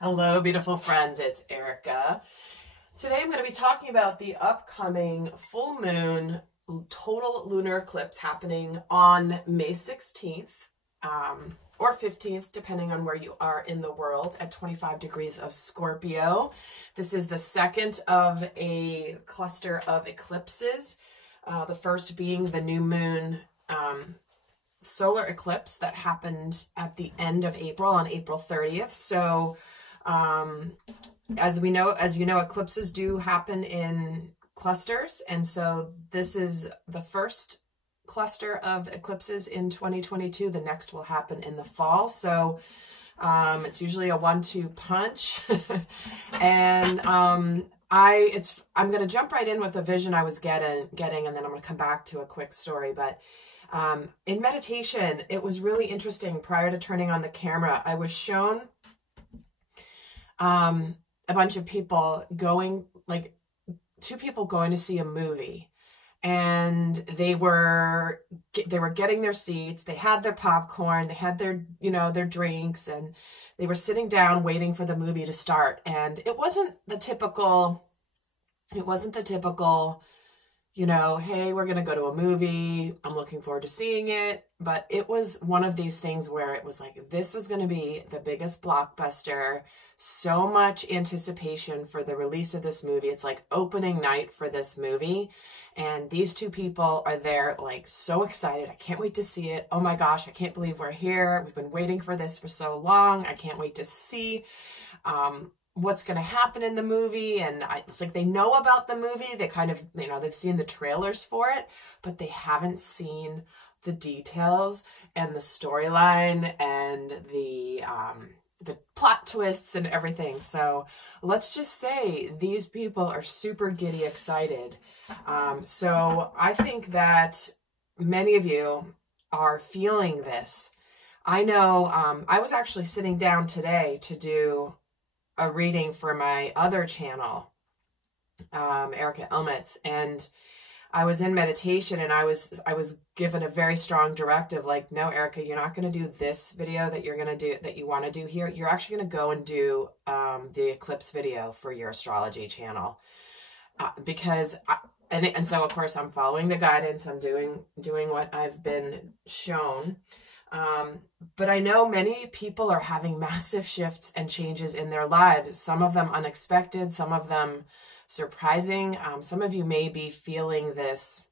Hello, beautiful friends. It's Erica. Today I'm going to be talking about the upcoming full moon total lunar eclipse happening on May 16th or 15th, depending on where you are in the world, at 25 degrees of Scorpio. This is the second of a cluster of eclipses, the first being the new moon solar eclipse that happened at the end of April on April 30th. So as you know, eclipses do happen in clusters. And so this is the first cluster of eclipses in 2022. The next will happen in the fall. So, it's usually a 1-2 punch. And, I'm going to jump right in with the vision I was getting, and then I'm going to come back to a quick story. But, in meditation, it was really interesting. Prior to turning on the camera, I was shown a bunch of people going, like 2 people going to see a movie, and they were getting their seats, they had their popcorn, they had their, their drinks, and they were sitting down waiting for the movie to start. And it wasn't the typical, hey, we're going to go to a movie, I'm looking forward to seeing it. But it was one of these things where it was like, this was going to be the biggest blockbuster, so much anticipation for the release of this movie. It's like opening night for this movie. And these 2 people are there, like, so excited. I can't wait to see it. Oh my gosh, I can't believe we're here. We've been waiting for this for so long. I can't wait to see what's going to happen in the movie. And it's like they know about the movie. They kind of, they've seen the trailers for it, but they haven't seen the details and the storyline and the plot twists and everything. So let's just say these people are super giddy excited. So I think that many of you are feeling this. I know I was actually sitting down today to do a reading for my other channel, Erica Elmitz, and I was in meditation, and I was given a very strong directive, like, no, Erica, you're not going to do this video that you want to do here. You're actually going to go and do the eclipse video for your astrology channel, because and so of course I'm following the guidance. I'm doing what I've been shown. But I know many people are having massive shifts and changes in their lives. Some of them unexpected, some of them surprising. Some of you may be feeling this,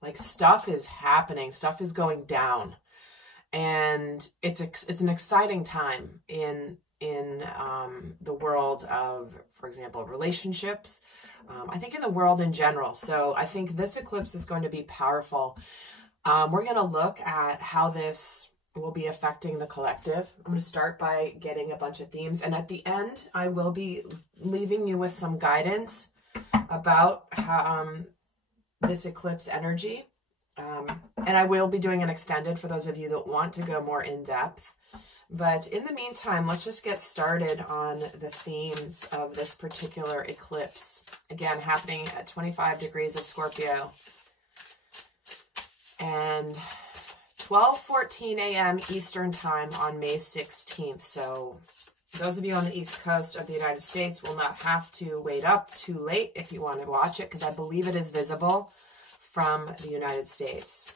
like, stuff is happening, stuff is going down, and it's an exciting time in the world of, for example, relationships. I think in the world in general. So I think this eclipse is going to be powerful. We're going to look at how this will be affecting the collective. I'm going to start by getting a bunch of themes, and at the end, I will be leaving you with some guidance about how, this eclipse energy. And I will be doing an extended for those of you that want to go more in depth. But in the meantime, let's just get started on the themes of this particular eclipse. Again, happening at 25 degrees of Scorpio. And 12:14 a.m. Eastern Time on May 16th. So those of you on the East Coast of the United States will not have to wait up too late if you want to watch it, because I believe it is visible from the United States.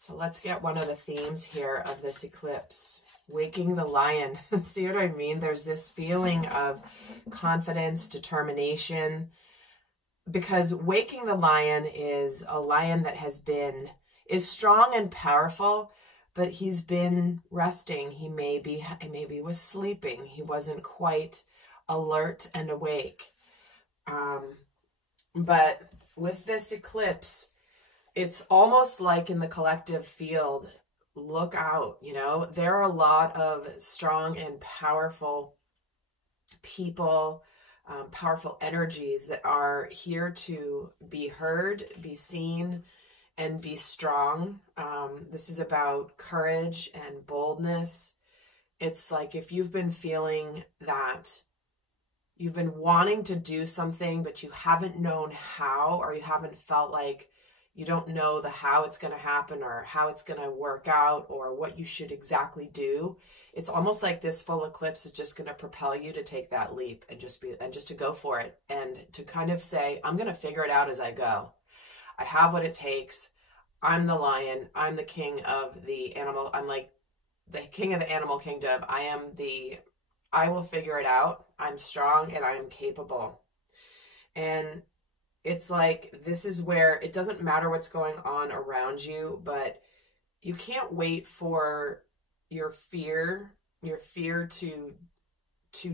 So let's get one of the themes here of this eclipse. Waking the lion. See what I mean? There's this feeling of confidence, determination, because waking the lion is a lion that is strong and powerful, but he's been resting. He maybe was sleeping. He wasn't quite alert and awake. But with this eclipse, it's almost like in the collective field, look out, there are a lot of strong and powerful people, powerful energies that are here to be heard, be seen, and be strong. This is about courage and boldness. It's like if you've been feeling that you've been wanting to do something, but you haven't known how, or you haven't felt like You don't know the how it's going to happen or how it's going to work out or what you should exactly do. It's almost like this full eclipse is just going to propel you to take that leap and just to go for it, and to kind of say, I'm going to figure it out as I go. I have what it takes. I'm the lion. I'm the king of the animal. I'm like the king of the animal kingdom. I will figure it out. I'm strong and I am capable. And it's like, this is where it doesn't matter what's going on around you, but you can't wait for your fear to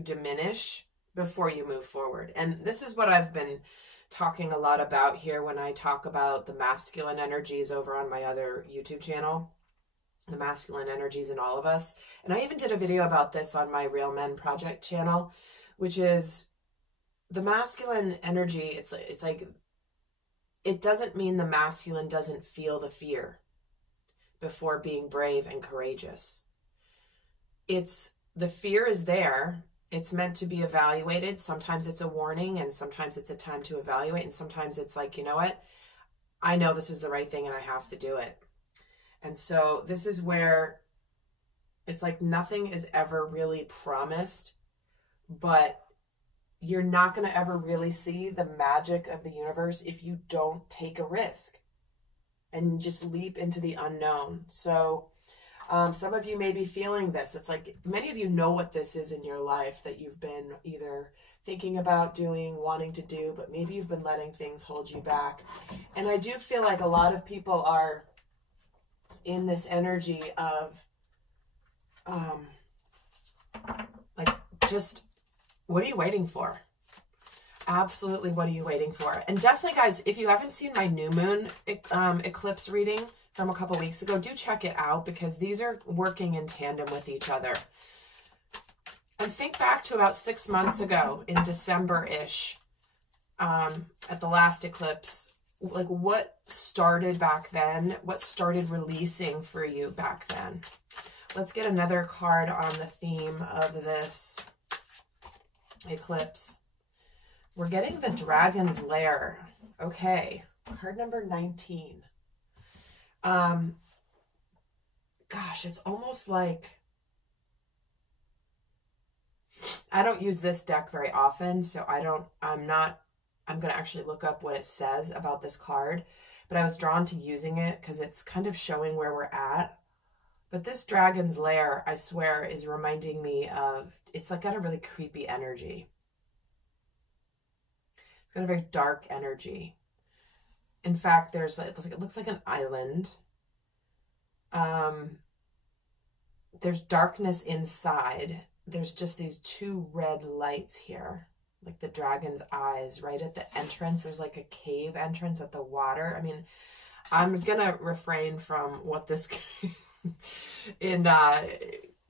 diminish before you move forward. And this is what I've been talking a lot about here when I talk about the masculine energies over on my other YouTube channel, the masculine energies in all of us. And I even did a video about this on my Real Men Project channel, which is the masculine energy. It's like, it doesn't mean the masculine doesn't feel the fear before being brave and courageous. The fear is there. It's meant to be evaluated. Sometimes it's a warning, and sometimes it's a time to evaluate. And sometimes it's like, you know what? I know this is the right thing and I have to do it. And so this is where it's like nothing is ever really promised, but you're not going to ever really see the magic of the universe if you don't take a risk and just leap into the unknown. So some of you may be feeling this. It's like many of you know what this is in your life that you've been either thinking about doing, wanting to do, but maybe you've been letting things hold you back. And I do feel like a lot of people are in this energy of like, just, what are you waiting for? Absolutely, what are you waiting for? And definitely, guys, if you haven't seen my new moon eclipse reading from a couple weeks ago, do check it out, because these are working in tandem with each other. And think back to about 6 months ago in December-ish, at the last eclipse, like what started back then? What started releasing for you back then? Let's get another card on the theme of this eclipse. We're getting the Dragon's Lair. Okay, card number 19. Gosh, it's almost like, I don't use this deck very often, so I'm going to actually look up what it says about this card, but I was drawn to using it because it's kind of showing where we're at. But this Dragon's Lair, I swear, is reminding me of, it's like got a really creepy energy. It's got a very dark energy. In fact, it looks like an island. There's darkness inside. There's just these two red lights here, like the dragon's eyes right at the entrance. There's like a cave entrance at the water. I mean, I'm gonna refrain from what this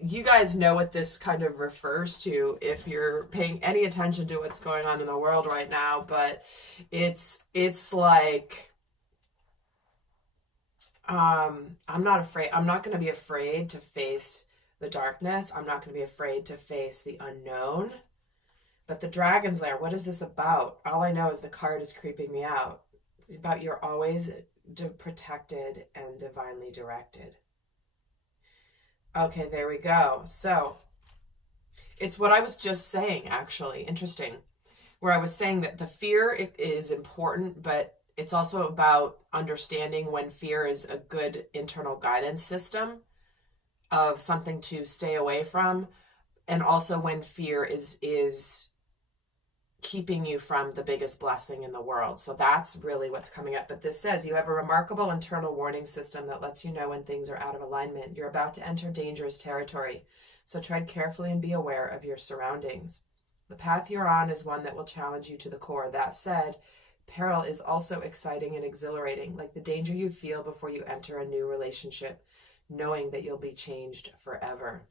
you guys know what this kind of refers to if you're paying any attention to what's going on in the world right now, but it's like, I'm not afraid. I'm not going to be afraid to face the darkness. I'm not going to be afraid to face the unknown. But the Dragon's Lair, what is this about? All I know is the card is creeping me out. It's about you're always protected and divinely directed. Okay, there we go. So it's what I was just saying, actually. Interesting. Where I was saying that the fear is important, but it's also about understanding when fear is a good internal guidance system of something to stay away from, and also when fear is keeping you from the biggest blessing in the world. So that's really what's coming up. But this says you have a remarkable internal warning system that lets you know when things are out of alignment. You're about to enter dangerous territory, so tread carefully and be aware of your surroundings. The path you're on is one that will challenge you to the core. That said, peril is also exciting and exhilarating, like the danger you feel before you enter a new relationship, knowing that you'll be changed forever.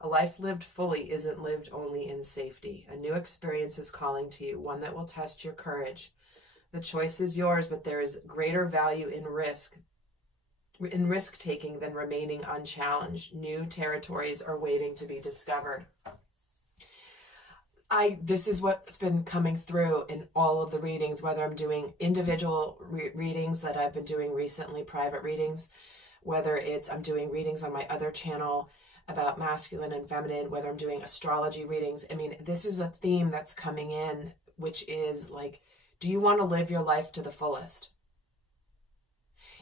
A life lived fully isn't lived only in safety. A new experience is calling to you, one that will test your courage. The choice is yours, but there is greater value in risk-taking than remaining unchallenged. New territories are waiting to be discovered. this is what's been coming through in all of the readings, whether I'm doing individual readings that I've been doing recently, private readings, whether it's I'm doing readings on my other channel about masculine and feminine, whether I'm doing astrology readings. I mean, this is a theme that's coming in, which is like, do you want to live your life to the fullest?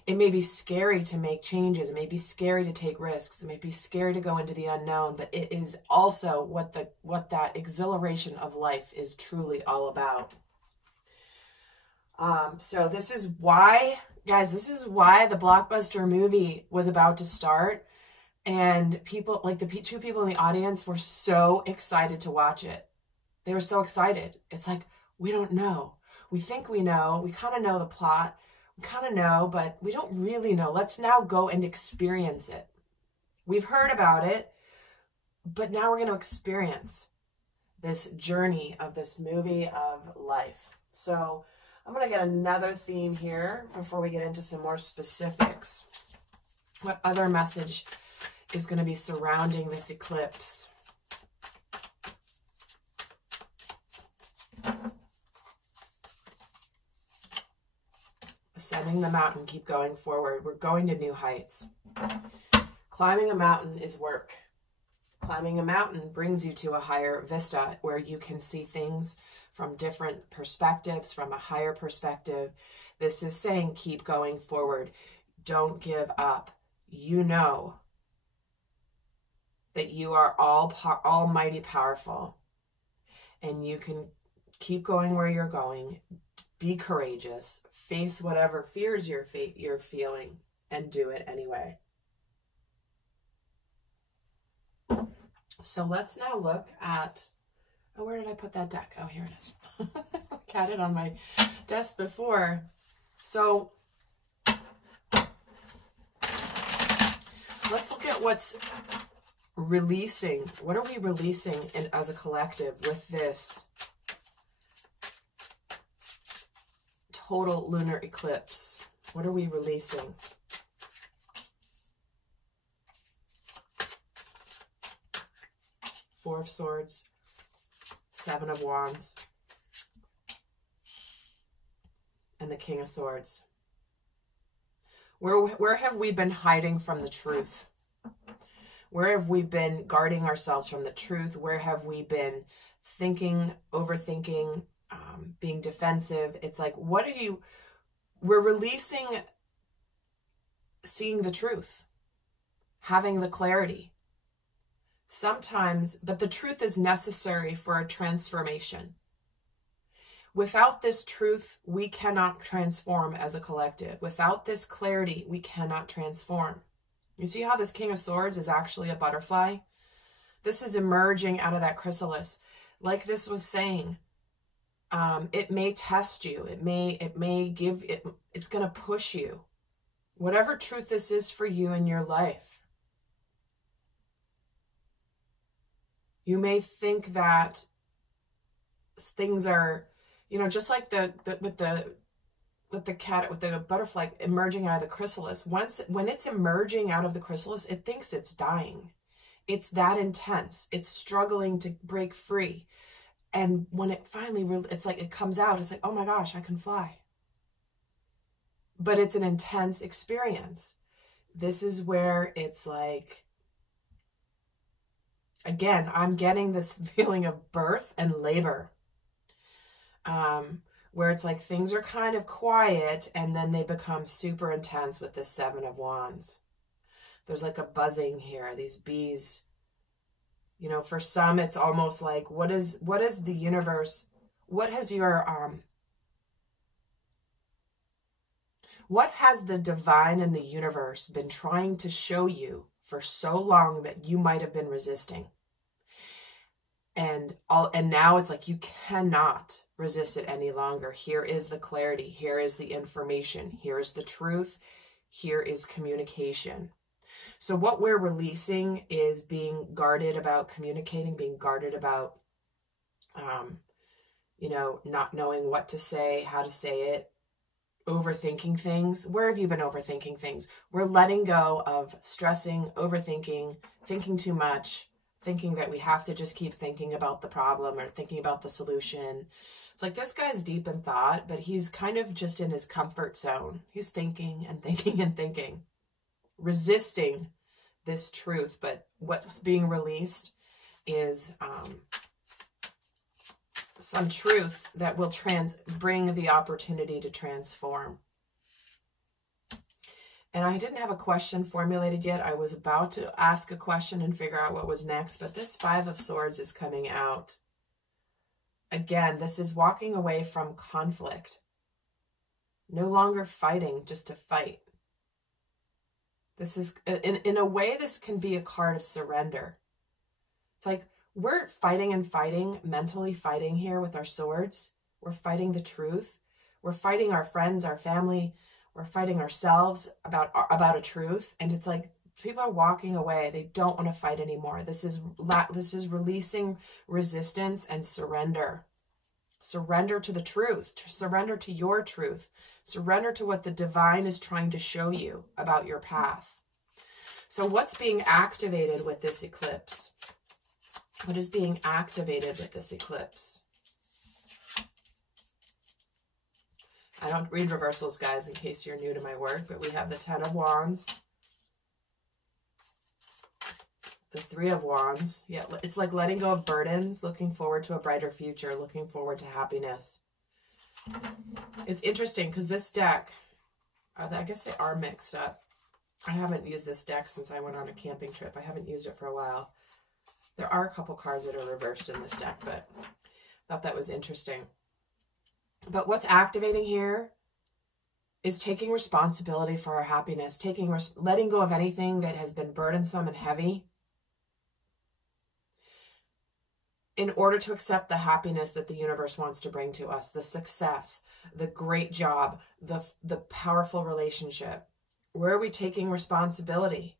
It may be scary to make changes. It may be scary to take risks. It may be scary to go into the unknown, but it is also what that exhilaration of life is truly all about. So this is why, guys, this is why the blockbuster movie was about to start. And people, like the two people in the audience, were so excited to watch it. They were so excited. It's like, we don't know. We think we know. We kind of know the plot. We kind of know, but we don't really know. Let's now go and experience it. We've heard about it, but now we're going to experience this journey of this movie of life. So I'm going to get another theme here before we get into some more specifics. What other message is going to be surrounding this eclipse? Ascending the mountain, keep going forward. We're going to new heights. Climbing a mountain is work. Climbing a mountain brings you to a higher vista where you can see things from different perspectives, from a higher perspective. This is saying keep going forward. Don't give up. You know that you are almighty powerful, and you can keep going where you're going. Be courageous. Face whatever fears you're feeling and do it anyway. So let's now look at, oh, where did I put that deck? Oh, here it is. I had it on my desk before. So let's look at what's releasing. What are we releasing as a collective with this total lunar eclipse? What are we releasing? Four of Swords, Seven of Wands, and the King of Swords. Where have we been hiding from the truth? Where have we been guarding ourselves from the truth? Where have we been thinking, overthinking, being defensive? It's like, we're releasing seeing the truth, having the clarity. Sometimes, but the truth is necessary for a transformation. Without this truth, we cannot transform as a collective. Without this clarity, we cannot transform. You see how this King of Swords is actually a butterfly? This is emerging out of that chrysalis. Like this was saying, it may test you. It may give it. It's going to push you. Whatever truth this is for you in your life. You may think that things are, just like with the cat, with the butterfly emerging out of the chrysalis. When it's emerging out of the chrysalis, it thinks it's dying. It's that intense. It's struggling to break free. And when it finally, it's like it comes out, it's like, oh my gosh, I can fly. But it's an intense experience. This is where it's like, again, I'm getting this feeling of birth and labor. Where it's like things are kind of quiet and then they become super intense with this Seven of Wands. There's like a buzzing here, these bees. For some, it's almost like, what is the universe? What has the divine and the universe been trying to show you for so long that you might have been resisting? And now it's like you cannot resist it any longer. Here is the clarity. Here is the information. Here is the truth. Here is communication. So what we're releasing is being guarded about communicating, being guarded about, not knowing what to say, how to say it, overthinking things. Where have you been overthinking things? We're letting go of stressing, overthinking, thinking too much, thinking that we have to just keep thinking about the problem or thinking about the solution. It's like this guy's deep in thought, but he's kind of just in his comfort zone. He's thinking and thinking and thinking, resisting this truth. But what's being released is some truth that will bring the opportunity to transform. And I didn't have a question formulated yet. I was about to ask a question and figure out what was next, but this Five of Swords is coming out. Again, this is walking away from conflict. No longer fighting just to fight. This is, in a way, this can be a card of surrender. It's like we're fighting and fighting, mentally fighting here with our swords. We're fighting the truth. We're fighting our friends, our family. We're fighting ourselves about a truth. And it's like people are walking away. They don't want to fight anymore. This is releasing resistance and surrender. Surrender to the truth. Surrender to your truth. Surrender to what the divine is trying to show you about your path. So what's being activated with this eclipse? What is being activated with this eclipse? I don't read reversals, guys, in case you're new to my work, but we have the Ten of Wands, the Three of Wands. Yeah, it's like letting go of burdens, looking forward to a brighter future, looking forward to happiness. It's interesting because this deck, I guess they are mixed up. I haven't used this deck since I went on a camping trip. I haven't used it for a while. There are a couple cards that are reversed in this deck, but I thought that was interesting. But what's activating here is taking responsibility for our happiness, letting go of anything that has been burdensome and heavy in order to accept the happiness that the universe wants to bring to us, the success, the great job, the powerful relationship. Where are we taking responsibility?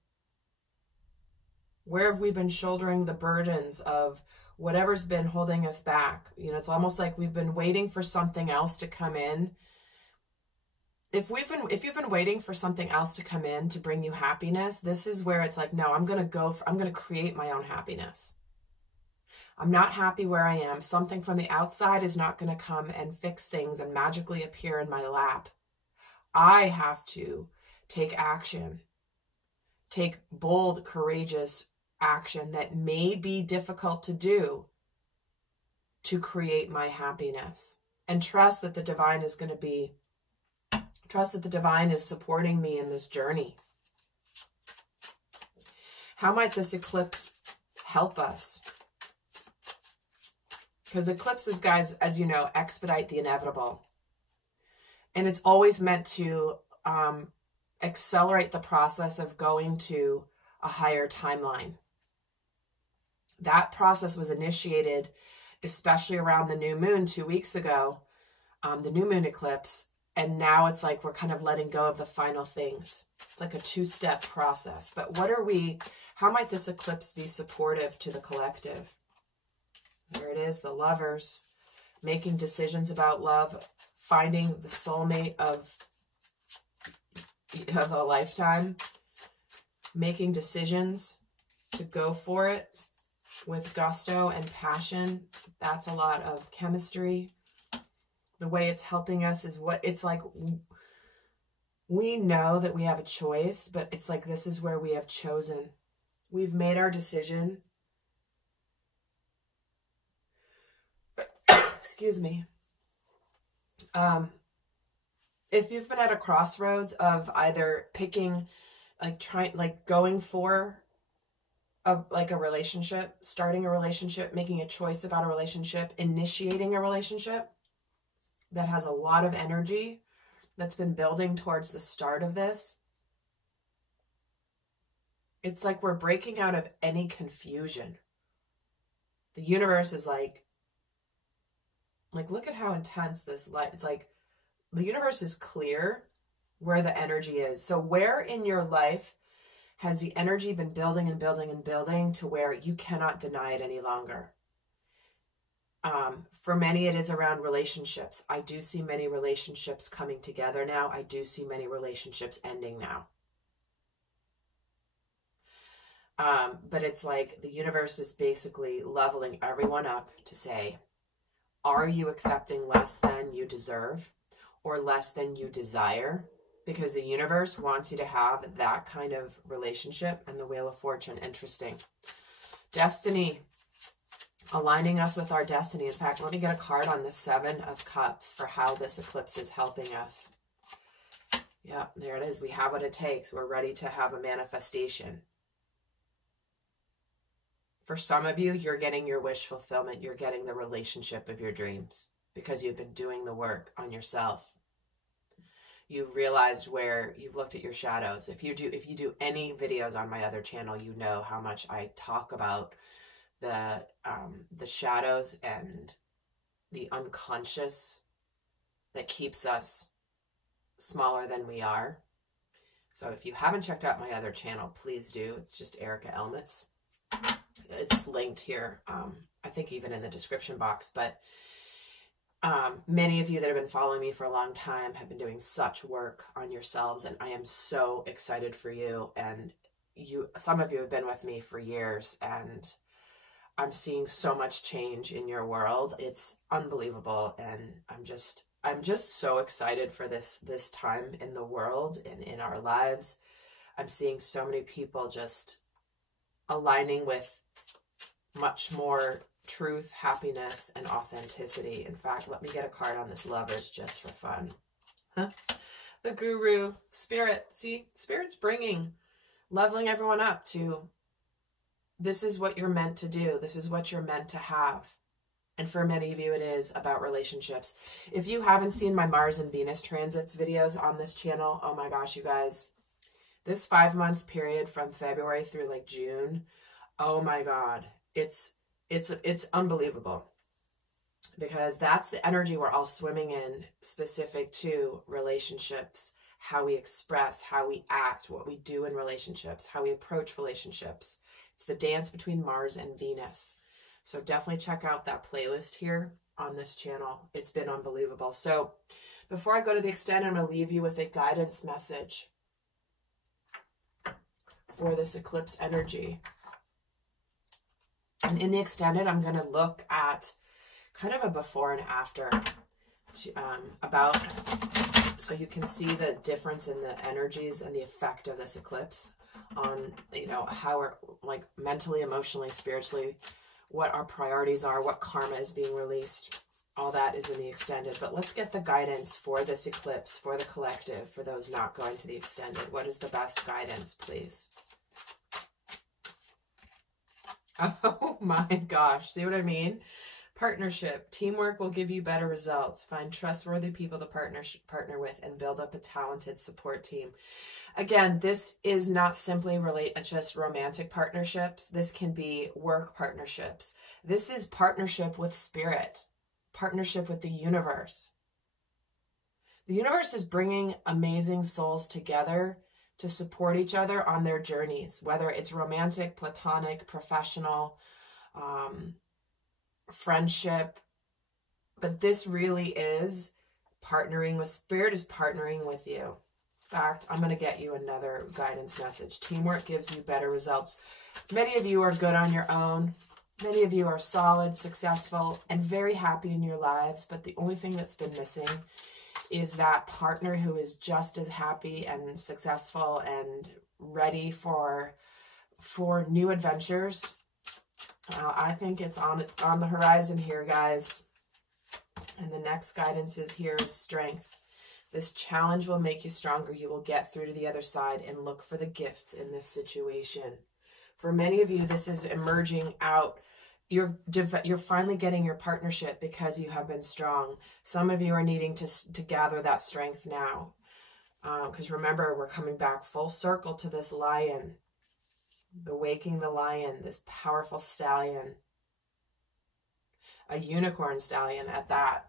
Where have we been shouldering the burdens of whatever's been holding us back? You know, it's almost like we've been waiting for something else to come in. If you've been waiting for something else to come in to bring you happiness, this is where it's like, no, I'm going to create my own happiness. I'm not happy where I am. Something from the outside is not going to come and fix things and magically appear in my lap. I have to take action, take bold, courageous action that may be difficult to do to create my happiness, and trust that the divine is supporting me in this journey. How might this eclipse help us? Because eclipses, guys, as you know, expedite the inevitable. And it's always meant to accelerate the process of going to a higher timeline. That process was initiated, especially around the new moon 2 weeks ago, the new moon eclipse. And now it's like we're kind of letting go of the final things. It's like a two-step process. But how might this eclipse be supportive to the collective? There it is, the Lovers, making decisions about love, finding the soulmate of a lifetime, making decisions to go for it with gusto and passion. That's a lot of chemistry. The way it's helping us is it's like we know that we have a choice, but it's like this is where we have chosen. We've made our decision. Excuse me. If you've been at a crossroads of either picking, going for a relationship, starting a relationship, making a choice about a relationship, initiating a relationship that has a lot of energy that's been building towards the start of this, it's like we're breaking out of any confusion. The universe is like look at how intense this light. It's like the universe is clear where the energy is. So where in your life has the energy been building and building and building to where you cannot deny it any longer? For many, it is around relationships. I do see many relationships coming together now. I do see many relationships ending now. But it's like the universe is basically leveling everyone up to say, are you accepting less than you deserve or less than you desire? Because the universe wants you to have that kind of relationship. And the Wheel of Fortune, interesting. Destiny, aligning us with our destiny. In fact, let me get a card on the Seven of Cups for how this eclipse is helping us. Yeah, there it is. We have what it takes. We're ready to have a manifestation. For some of you, you're getting your wish fulfillment. You're getting the relationship of your dreams because you've been doing the work on yourself. You've realized where you've looked at your shadows. If you do any videos on my other channel, you know how much I talk about the shadows and the unconscious that keeps us smaller than we are. So if you haven't checked out my other channel, please do. It's just Erica Elmitz. It's linked here, I think even in the description box. But many of you that have been following me for a long time have been doing such work on yourselves, and I am so excited for you. And some of you have been with me for years, and I'm seeing so much change in your world. It's unbelievable, and I'm just so excited for this time in the world and in our lives. I'm seeing so many people just aligning with much more truth, happiness, and authenticity. In fact, let me get a card on this Lovers just for fun. The Guru, Spirit. See, Spirit's leveling everyone up to, this is what you're meant to do. This is what you're meant to have. And for many of you, it is about relationships. If you haven't seen my Mars and Venus transits videos on this channel, oh my gosh, you guys, this 5-month period from February through like June, oh my God, it's unbelievable, because that's the energy we're all swimming in, specific to relationships, how we express, how we act, what we do in relationships, how we approach relationships. It's the dance between Mars and Venus. So definitely check out that playlist here on this channel. It's been unbelievable. So before I go to the extended, I'm going to leave you with a guidance message for this eclipse energy. And in the extended, I'm going to look at kind of a before and after so you can see the difference in the energies and the effect of this eclipse on, you know, how we're like mentally, emotionally, spiritually, what our priorities are, what karma is being released. All that is in the extended. But let's get the guidance for this eclipse, for the collective, for those not going to the extended. What is the best guidance, please? Oh my gosh. See what I mean? Partnership. Teamwork will give you better results. Find trustworthy people to partner with and build up a talented support team. Again, this is not simply just romantic partnerships. This can be work partnerships. This is partnership with spirit, partnership with the universe. The universe is bringing amazing souls together to support each other on their journeys, whether it's romantic, platonic, professional, friendship. But this really is partnering with spirit, is partnering with you. In fact, I'm going to get you another guidance message. Teamwork gives you better results. Many of you are good on your own. Many of you are solid, successful, and very happy in your lives. But the only thing that's been missing is that partner who is just as happy and successful and ready for new adventures. I think it's on the horizon here, guys. And the next guidance is here is strength. This challenge will make you stronger. You will get through to the other side, and look for the gifts in this situation. For many of you, this is emerging out. You're finally getting your partnership because you have been strong. Some of you are needing to gather that strength now. Because remember, we're coming back full circle to this lion. Awaking the lion, this powerful stallion. A unicorn stallion at that.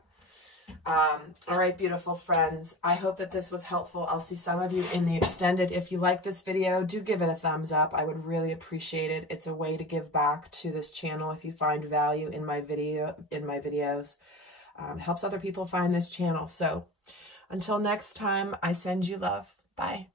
All right, beautiful friends. I hope that this was helpful. I'll see some of you in the extended. If you like this video, do give it a thumbs up. I would really appreciate it. It's a way to give back to this channel if you find value in my videos. Helps other people find this channel. So until next time, I send you love. Bye.